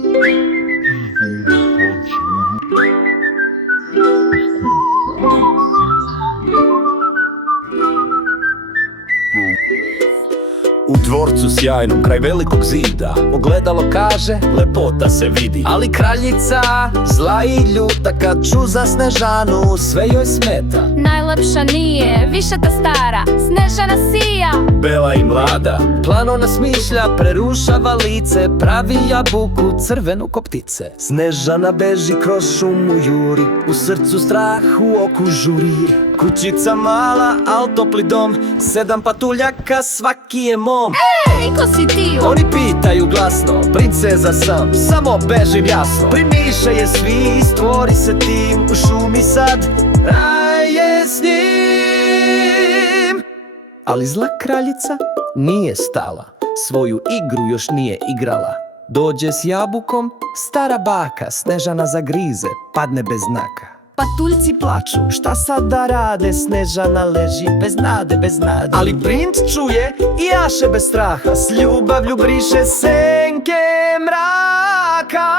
U dvorcu sjajnom, kraj velikog zida, ogledalo kaže, lepota se vidi. Ali kraljica, zla i ljuta, kad ču za Snežanu, sve joj smeta. Najlepša nije, više ta stara, Snežana sija. Bela i mlada, plano nasmišlja, prerušava lice, pravi jabuku crvenu ko ptice. Snežana beži kroz šumu juri, u srcu strah, u oku žuri. Kućica mala, al topli dom, 7 patuljaka, svaki je mom. Ej, ko si ti? Oni pitaju glasno, princeza sam, samo bežim jasno. Primiše je svi, stvori se tim, u šumi sad, raj je s njim. Ali zla kraljica nije stala, svoju igru još nije igrala. Dođe s jabukom, stara baka, Snežana zagrize, padne bez znaka. Patuljci plaču, šta sad da rade, Snežana leži bez nade, bez nade. Ali princ čuje i jaše bez straha, s ljubavlju briše senke mraka.